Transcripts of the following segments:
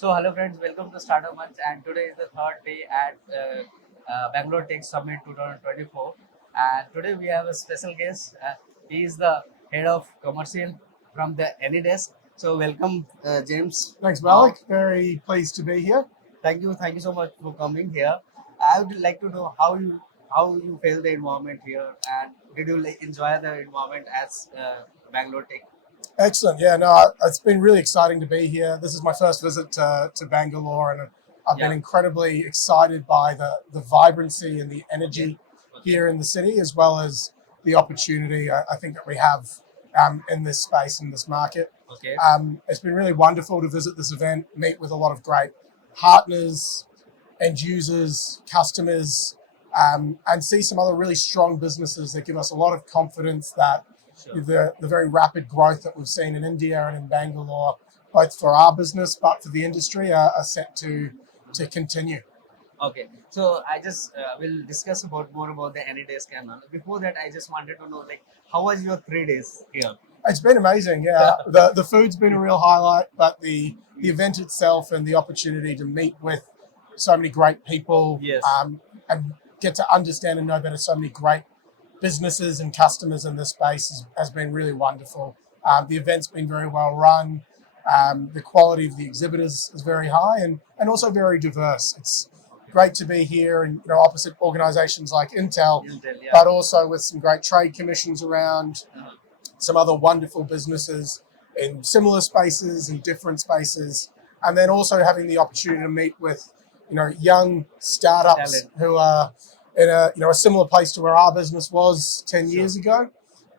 So, hello friends, welcome to Startup Manch, and today is the third day at Bangalore Tech Summit 2024. And today we have a special guest. He is the head of commercial from the AnyDesk. So, welcome, James. Thanks, Waugh. Bhavik. Very pleased to be here. Thank you so much for coming here. I would like to know how you feel the environment here, and did you enjoy the environment as Bangalore Tech? Excellent. Yeah, no, it's been really exciting to be here. This is my first visit to Bangalore, and I've been Yeah. incredibly excited by the vibrancy and the energy Okay. here in the city, as well as the opportunity I think that we have in this space, in this market. Okay. It's been really wonderful to visit this event, meet with a lot of great partners, end users, customers, and see some other really strong businesses that give us a lot of confidence that Sure. the very rapid growth that we've seen in India and in Bangalore, both for our business but for the industry, are set to continue. Okay, so I just will discuss about more about the AnyDesk and all. Before that, I just wanted to know like how was your 3 days here? It's been amazing. Yeah, the food's been a real highlight, but the event itself and the opportunity to meet with so many great people, Yes. and get to understand and know better so many great businesses and customers in this space has been really wonderful. The event's been very well run. The quality of the exhibitors is very high and also very diverse. It's great to be here and opposite organizations like Intel, Intel, yeah. but also with some great trade commissions around, Uh-huh. some other wonderful businesses in similar spaces and different spaces, and then also having the opportunity to meet with young startups Talent. who are in a similar place to where our business was 10 years ago,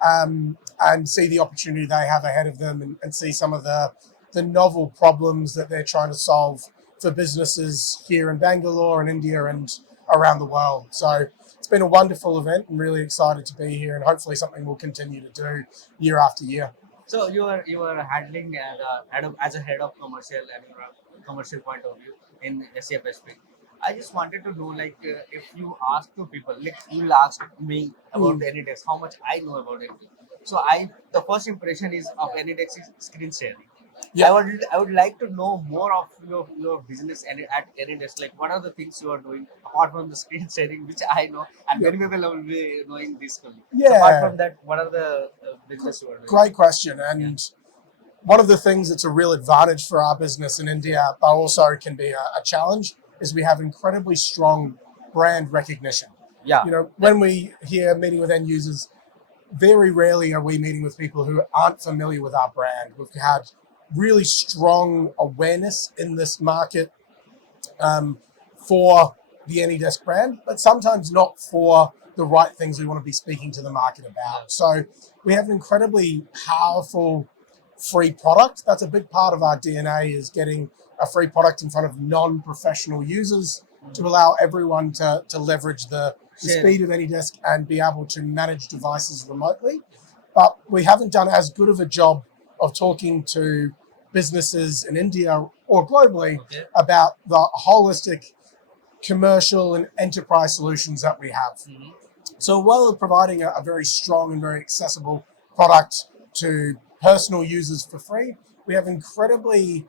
and see the opportunity they have ahead of them, and see some of the novel problems that they're trying to solve for businesses here in Bangalore and India and around the world. So it's been a wonderful event and really excited to be here, and hopefully something we'll continue to do year after year. So you are handling as a head of commercial and commercial point of view in Asia Pacific. I just wanted to know like if you ask to people like you will ask me about the AnyDesk, how much I know about it. So the first impression is of AnyDesk is screen sharing. Yeah. I would like to know more of your business and at AnyDesk. Like what are the things you are doing apart from the screen sharing, which I know, and Yeah. many people will be knowing this only. So Yeah. apart from that, what are the business you are doing? Great question. And one of the things that's a real advantage for our business in India, but also can be a challenge, is we have incredibly strong brand recognition. Yeah. When we hear meeting with end users, very rarely are we meeting with people who aren't familiar with our brand. We've had really strong awareness in this market for the AnyDesk brand, but sometimes not for the right things we want to be speaking to the market about. So we have an incredibly powerful free product. That's a big part of our DNA, is getting a free product in front of non-professional users to allow everyone to leverage the Sure. speed of AnyDesk and be able to manage devices remotely. But we haven't done as good of a job of talking to businesses in India or globally Okay. about the holistic commercial and enterprise solutions that we have. Mhm. So while we're providing a very strong and very accessible product to personal users for free, we have incredibly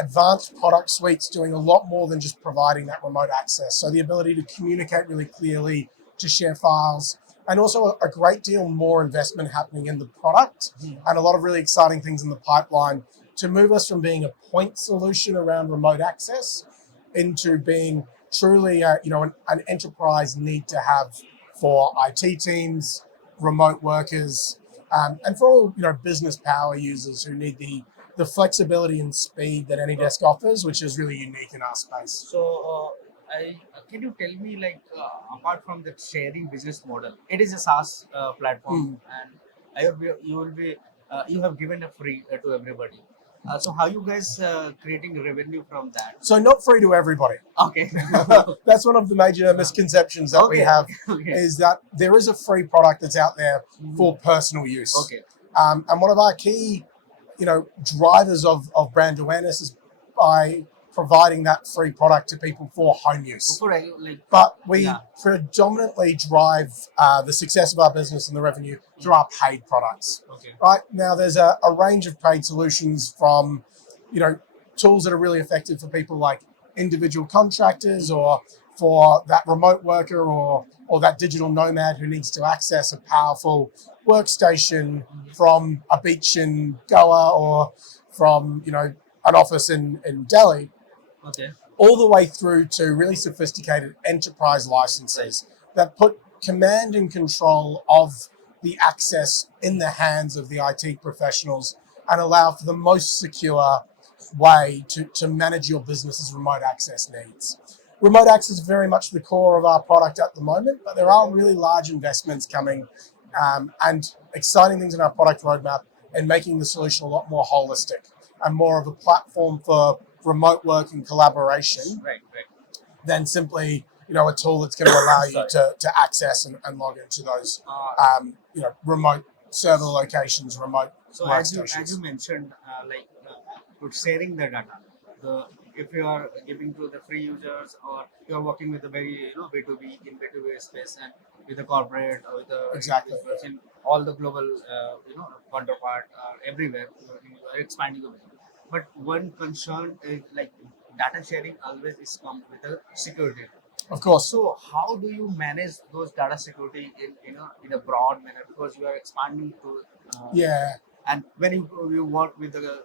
advanced product suites doing a lot more than just providing that remote access. So the ability to communicate really clearly, to share files, and also a great deal more investment happening in the product, and a lot of really exciting things in the pipeline to move us from being a point solution around remote access into being truly an enterprise need to have for IT teams, remote workers, and for all business power users who need the flexibility and speed that AnyDesk offers, which is really unique in our space. So, can you tell me like apart from the sharing business model, it is a SaaS platform, and you have given a free to everybody. So how you guys creating revenue from that? So not free to everybody. Okay. That's one of the major misconceptions that we Okay, have, okay. is that there is a free product that's out there for personal use. Okay. And one of our key, drivers of brand awareness is by providing that free product to people for home use. For like But we Yeah. predominantly drive the success of our business and the revenue through our paid products. okay. Right now, there's a range of paid solutions from, tools that are really effective for people like individual contractors or for that remote worker or that digital nomad who needs to access a powerful workstation from a beach in Goa or from an office in Delhi, Okay. all the way through to really sophisticated enterprise licenses that put command and control of the access in the hands of the IT professionals and allow for the most secure way to manage your business's remote access needs. Remote access is very much the core of our product at the moment, but there are really large investments coming and exciting things in our product roadmap and making the solution a lot more holistic and more of a platform for remote work and collaboration Right. than simply a tool that's going to allow you to access and log into those remote server locations, remote So workstations. as you mentioned, with sharing the data, if you are giving to the free users or you are working with a very B2B in B2B space and with a corporate or with the Exactly. individuals in all the global counterpart everywhere, you are expanding your business. But one concern is like data sharing always is come with a security. Of course. So how do you manage those data security in a broad manner because you are expanding to Yeah. and when you work with the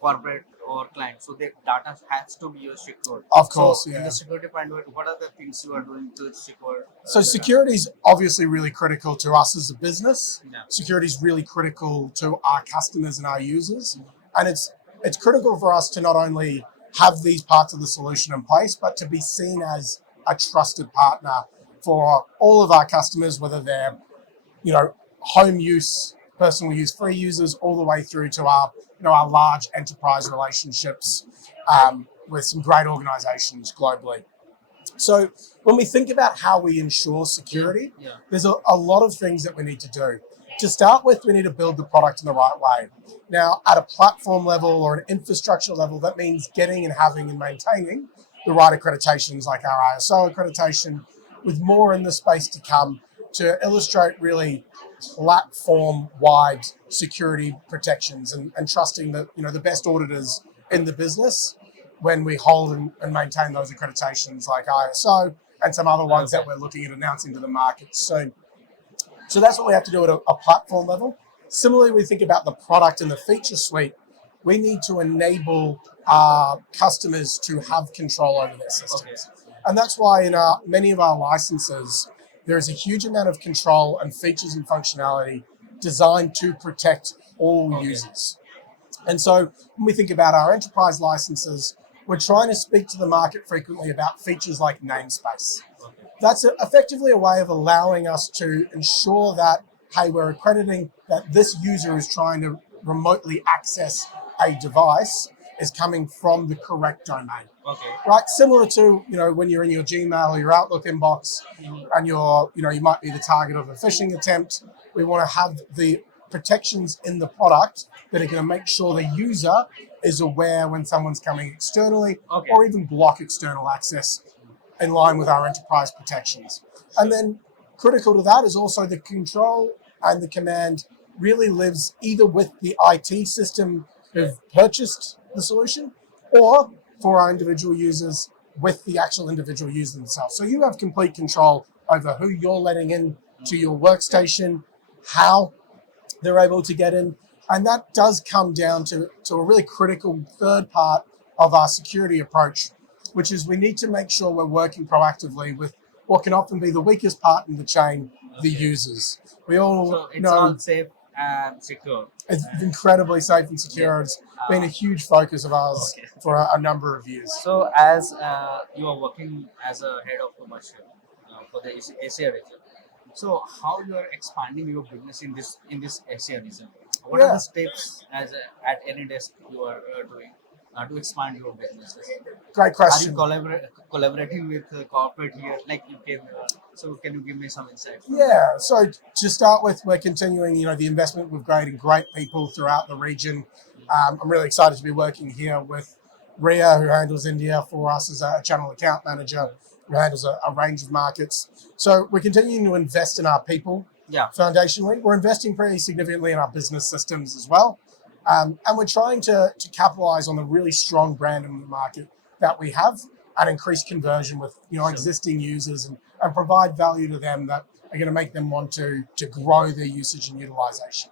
corporate or client, so their data has to be secure. Of course, So in yeah. the security point of view, what are the things you are doing to secure? So the security is obviously really critical to us as a business. Yeah. Security is really critical to our customers and our users, and it's critical for us to not only have these parts of the solution in place, but to be seen as a trusted partner for all of our customers, whether they're home use, personal use, free users, all the way through to our large enterprise relationships with some great organizations globally. So when we think about how we ensure security, Yeah. there's a lot of things that we need to do. To start with, we need to build the product in the right way. Now, at a platform level or an infrastructure level, that means getting and having and maintaining the right accreditations like our ISO accreditation, with more in the space to come to illustrate really platform-wide security protections and trusting that the best auditors in the business when we hold and maintain those accreditations like ISO and some other ones that we're looking at announcing to the market soon. So that's what we have to do at a platform level. Similarly, we think about the product and the feature suite. We need to enable our customers to have control over their systems. And that's why in many of our licenses, there is a huge amount of control and features and functionality designed to protect all users. And so when we think about our enterprise licenses, we're trying to speak to the market frequently about features like namespace. That's effectively a way of allowing us to ensure that, hey, we're accrediting that this user is trying to remotely access a device is coming from the correct domain. Okay. Right, similar to when you're in your Gmail or your Outlook inbox, and you might be the target of a phishing attempt. We want to have the protections in the product that are going to make sure the user is aware when someone's coming externally, or even block external access in line with our enterprise protections. And then critical to that is also the control and the command really lives either with the IT system who've purchased the solution or for our individual users with the actual individual user themselves. So you have complete control over who you're letting in to your workstation, how they're able to get in. And that does come down to a really critical third part of our security approach, which is we need to make sure we're working proactively with what can often be the weakest part in the chain, the users. We all So it's know all safe and secure. it's incredibly safe and secure. It's been a huge focus of ours for a number of years. So as you are working as a head of commercial for the Asia region, so how you are expanding your business in this Asia region? What are the steps at AnyDesk you are doing to expand your business? Great Are you question. collaborating with corporate here? Like you can, so can you give me some insight? Yeah, so to start with, we're continuing, the investment with great people throughout the region. I'm really excited to be working here with Ria, who handles India for us as a channel account manager, who handles a range of markets. So we're continuing to invest in our people Yeah. foundationally. We're investing pretty significantly in our business systems as well. And we're trying to capitalize on the really strong brand in the market that we have and increase conversion with existing users and provide value to them that are going to make them want to grow their usage and utilization.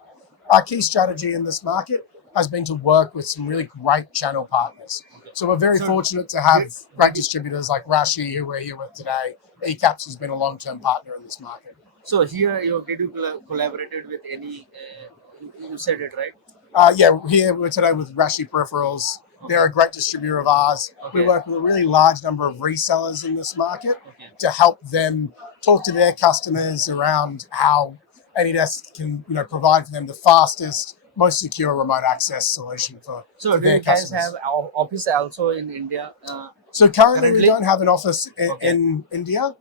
Our key strategy in this market has been to work with some really great channel partners. So we're very fortunate to have great distributors like Rashi, who we're here with today. eCaps has been a long-term partner in this market. So here, did you collaborated with any? You said it right. Here we're today with Rashi Peripherals. Okay. They're a great distributor of ours. Okay. We work with a really large number of resellers in this market Okay. to help them talk to their customers around how AnyDesk can provide for them the fastest, most secure remote access solution for So do their you guys customers. have our office also in India? So currently we currently? don't have an office in India.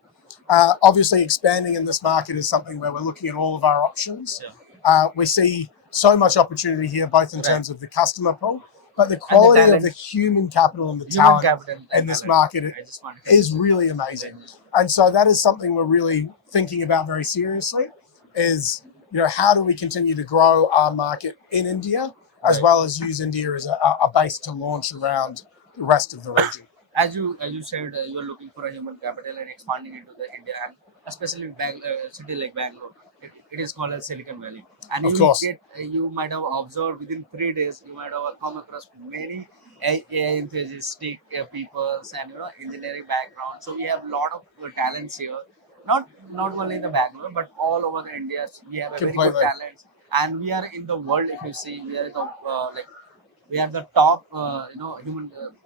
Obviously, expanding in this market is something where we're looking at all of our options. Yeah. We see so much opportunity here, both in Right. terms of the customer pool, but the quality of talent. the human capital and the Human talent capital in this talent. market I just wanted to is really amazing. And so that is something we're really thinking about very seriously is, how do we continue to grow our market in India, as Right. well as use India as a base to launch around the rest of the region. As you said, you are looking for a human capital and expanding into the India, and especially city like Bangalore. It is called as Silicon Valley, and Of course. you might have observed within 3 days you might have come across many AI enthusiastic people and engineering background. So we have a lot of talents here, not only in the Bangalore but all over the India. We have a very good Completely. talents, and we are in the world. If you see, we are in the we are the top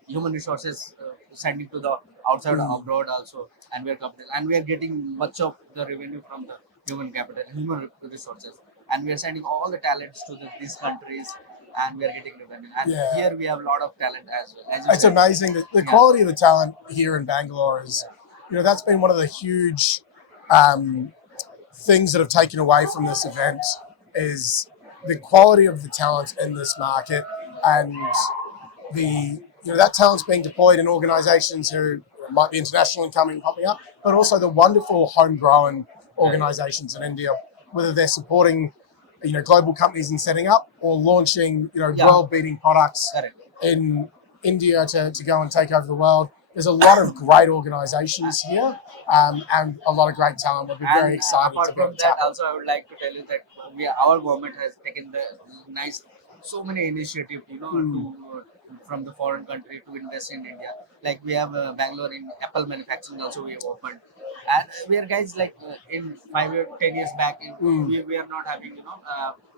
human resources sending to the outside abroad also, and we are and we are getting much of the revenue from the human resources, and we are sending all the talents to these countries, and we are getting revenue, and Yeah. here we have a lot of talent as well, as you It's said. amazing that the quality of the talent here in Bangalore is, that's been one of the huge things that have taken away from this event is the quality of the talent in this market, and the that talent's being deployed in organizations who might be international and popping up, but also the wonderful homegrown organizations in India, whether they're supporting global companies in setting up or launching world-beating products Correct. in India to go and take over the world. There's a lot of great organizations here and a lot of great talent. We'll be very excited apart to be able from to that, tap. also I would like to tell you that our government has taken the so many initiatives, from the foreign country to invest in India. Like we have Bangalore in Apple manufacturing also we have opened, and we are guys like in 5 years, 10 years back, we are not having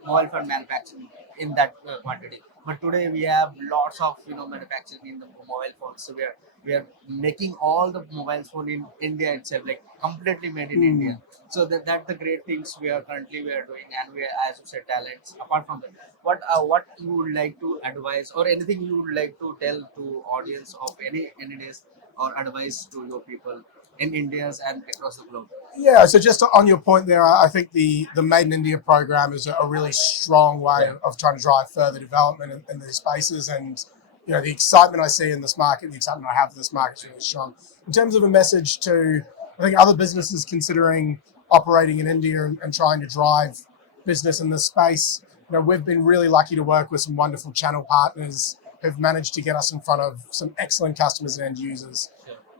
mobile phone manufacturing in that quantity. But today we have lots of manufacturing in the mobile phones. So we are making all the mobile phone in India itself, like completely made in India. So that's the great things we are doing, and we are, as you said, talents. Apart from that, what you would like to advise, or anything you would like to tell to audience of any days, or advice to your people in India and across the globe? Yeah, so just on your point there, I think the Made in India program is a really strong way of trying to drive further development in these spaces. And, the excitement I see in this market, the excitement I have for this market is really strong. In terms of a message to, I think, other businesses considering operating in India and trying to drive business in this space, we've been really lucky to work with some wonderful channel partners who've managed to get us in front of some excellent customers and end users.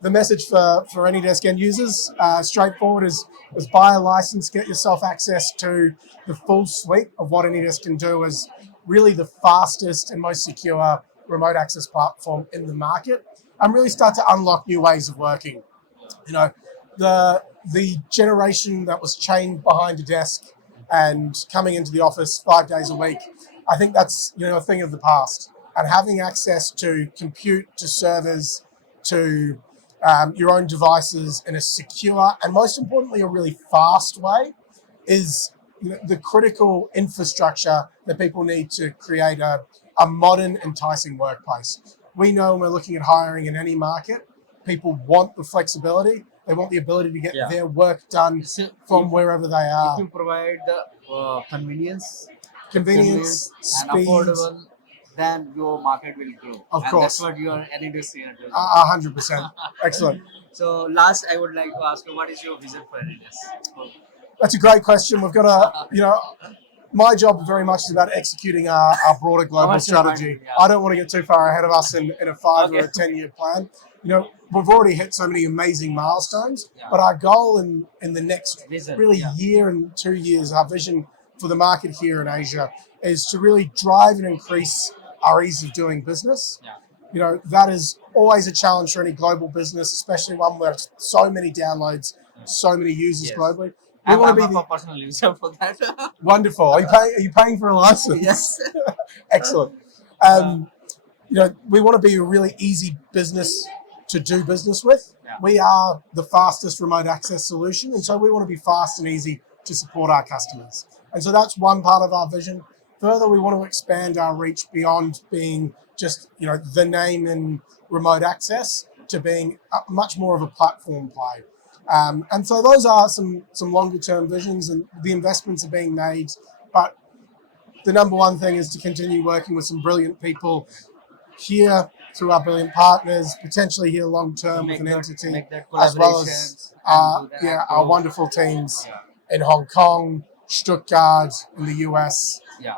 The message for AnyDesk end users, straightforward, is buy a license, get yourself access to the full suite of what AnyDesk can do as really the fastest and most secure remote access platform in the market, and really start to unlock new ways of working. The generation that was chained behind a desk and coming into the office 5 days a week, I think that's a thing of the past. And having access to compute, to servers, to your own devices in a secure and most importantly a really fast way is the critical infrastructure that people need to create a modern, enticing workplace. We know when we're looking at hiring in any market, people want the flexibility. They want the ability to get their work done from wherever they are. If you provide the convenience, speed, and affordable, then your market will grow. Of and course. That's what your AnyDesk here does. 100%. Excellent. So last, I would like to ask you, what is your vision for AnyDesk? That's a great question. We've got my job very much is about executing our broader global Commercial strategy. plan, yeah. I don't want to get too far ahead of us in a 5 or Okay. a 10-year plan. You know, we've already hit so many amazing milestones, Yeah. but our goal in the next Vision, really yeah. year and 2 years, our vision for the market here in Asia is to really drive and increase our ease of doing business. Yeah. You know, that is always a challenge for any global business, especially one where it's so many downloads, so many users Yes. globally. We I'm, want I'm to a be the, personal user for that. wonderful. Are you paying for a license? Yes. Excellent. You know, we want to be a really easy business to do business with. Yeah. We are the fastest remote access solution, and so we want to be fast and easy to support our customers. And so that's one part of our vision. Further, we want to expand our reach beyond being just, you know, the name in remote access to being much more of a platform play. And so those are some longer term visions, and the investments are being made. But the number one thing is to continue working with some brilliant people here through our brilliant partners, potentially here long term with an entity, make that as well as collaborations and do that our grow. wonderful teams Yeah. in Hong Kong, Stuttgart, in the US. Yeah.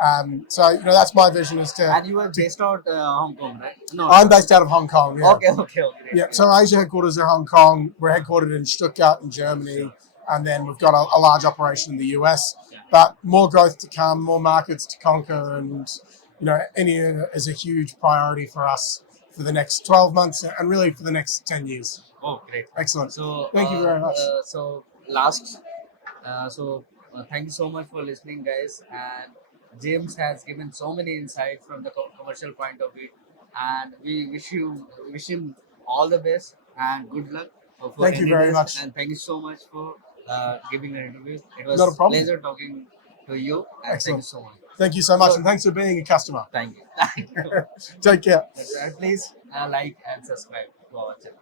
So you know that's my vision is to. And you were based out Hong Kong, right? No. I'm based out of Hong Kong. Yeah. Okay. Great, Yeah, great. so our Asia headquarters are Hong Kong. We're headquartered in Stuttgart in Germany, and then we've got a large operation in the US. But more growth to come, more markets to conquer, and you know, India is a huge priority for us for the next 12 months and really for the next 10 years. Oh, great. Excellent. So Thank you very much. Thank you so much for listening, guys. And James has given so many insights from the commercial point of view, and we wish him all the best and good luck for Thank you very AnyDesk. much. And thank you so much for giving an interview. It was Not a problem. pleasure talking to you. And Excellent. thank you so much. Thank you so much, and thanks for being a customer. Thank you. Thank you. Take care. Please like and subscribe to our channel.